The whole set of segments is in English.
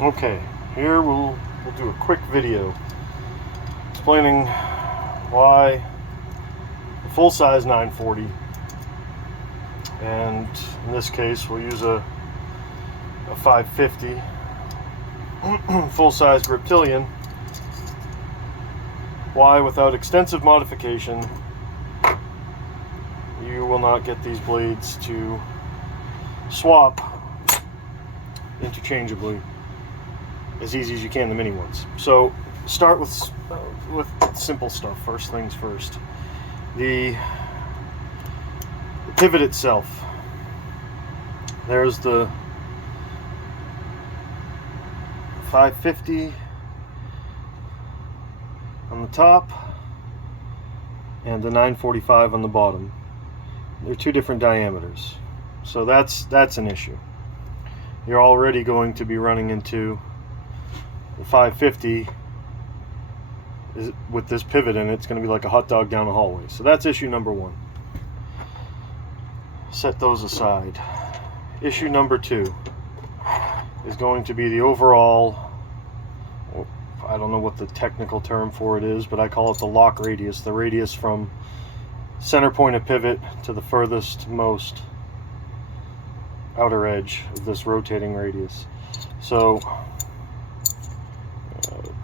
Okay, here we'll do a quick video explaining why the full-size 940, and in this case we'll use a 550 full-size griptilian, why without extensive modification you will not get these blades to swap interchangeably as easy as you can the mini ones. So start with simple stuff. First things first, the pivot itself. There's the 550 on the top and the 945 on the bottom. They're two different diameters, so that's an issue. You're already going to be running into the 550 with this pivot in it. It's going to be like a hot dog down the hallway. So that's issue number one. Set those aside. Issue number two is going to be the overall, I don't know what the technical term for it is, but I call it the lock radius, the radius from center point of pivot to the furthest most outer edge of this rotating radius. So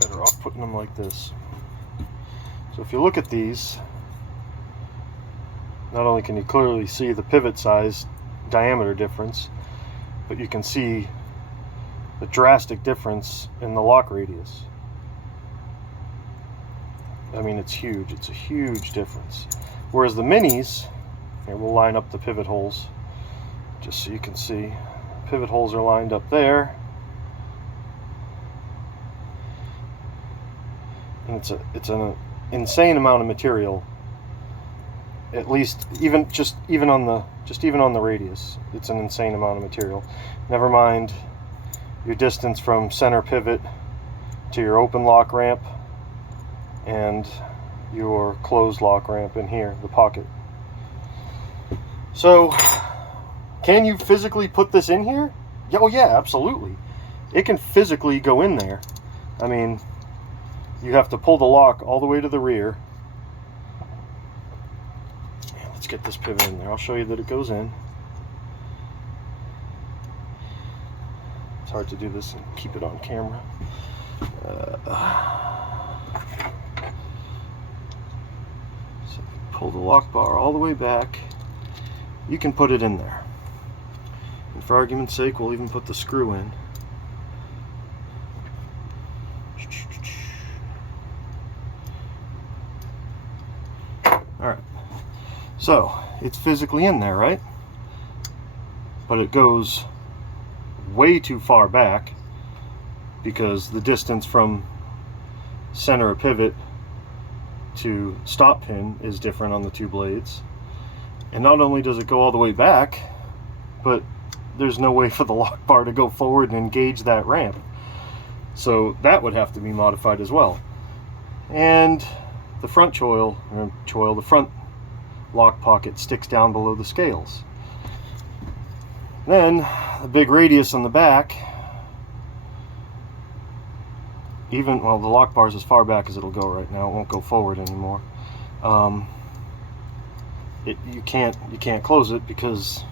better off putting them like this. So if you look at these, not only can you clearly see the pivot size diameter difference, but you can see the drastic difference in the lock radius. I mean, it's huge. It's a huge difference. Whereas the minis, here we'll line up the pivot holes just so you can see. Pivot holes are lined up there, and it's an insane amount of material. At least even on the radius, it's an insane amount of material. Never mind your distance from center pivot to your open lock ramp and your closed lock ramp in here, the pocket. So can you physically put this in here? Yeah, oh yeah, absolutely. It can physically go in there. I mean, you have to pull the lock all the way to the rear. Yeah, let's get this pivot in there. I'll show you that it goes in. It's hard to do this and keep it on camera. So pull the lock bar all the way back. You can put it in there. And for argument's sake, we'll even put the screw in. Alright, so it's physically in there, right? But it goes way too far back because the distance from center of pivot to stop pin is different on the two blades. And not only does it go all the way back, but there's no way for the lock bar to go forward and engage that ramp. So that would have to be modified as well. And the front the front lock pocket sticks down below the scales. Then the big radius on the back, well, the lock bar is as far back as it'll go right now. It won't go forward anymore. You can't close it because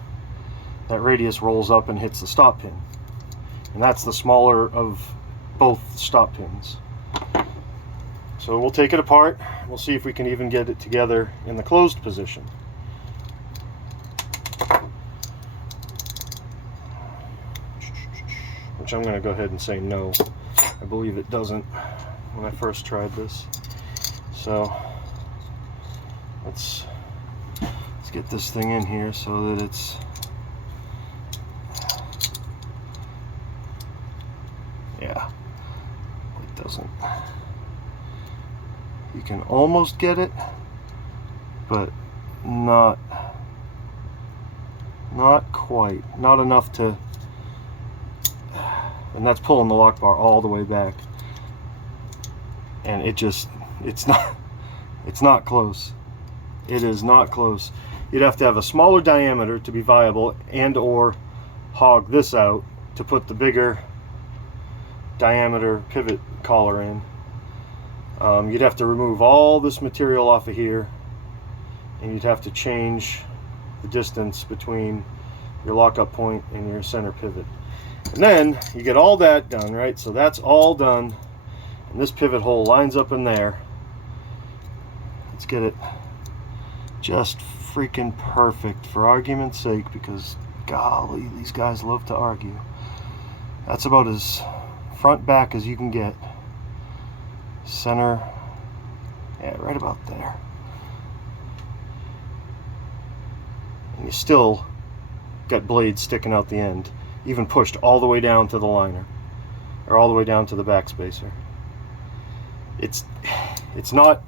that radius rolls up and hits the stop pin, and that's the smaller of both stop pins. So we'll take it apart. We'll see if we can even get it together in the closed position. Which I'm going to go ahead and say no. I believe it doesn't when I first tried this. So let's get this thing in here so that it's it doesn't. You can almost get it, but not quite. Not enough to, and that's pulling the lock bar all the way back. And it's not close. It is not close. You'd have to have a smaller diameter to be viable, and or hog this out to put the bigger diameter pivot collar in. You'd have to remove all this material off of here, and you'd have to change the distance between your lockup point and your center pivot. And then you get all that done, right? So that's all done, and this pivot hole lines up in there. Let's get it just freaking perfect for argument's sake, because golly, these guys love to argue. That's about as front back as you can get. Center, yeah, right about there. And you still got blades sticking out the end, even pushed all the way down to the liner, or all the way down to the backspacer. It's not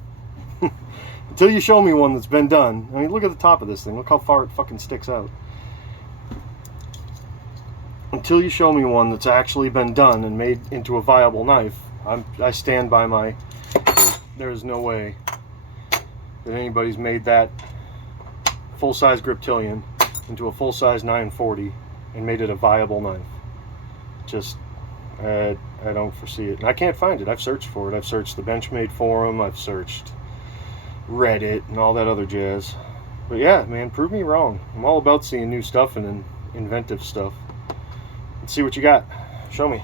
until you show me one that's been done. I mean, look at the top of this thing. Look how far it fucking sticks out. Until you show me one that's actually been done and made into a viable knife, I stand by my, there's no way that anybody's made that full-size griptilian into a full-size 940 and made it a viable knife. Just, I don't foresee it. And I can't find it. I've searched for it. I've searched the Benchmade forum. I've searched Reddit and all that other jazz. But yeah, man, prove me wrong. I'm all about seeing new stuff and inventive stuff. Let's see what you got. Show me.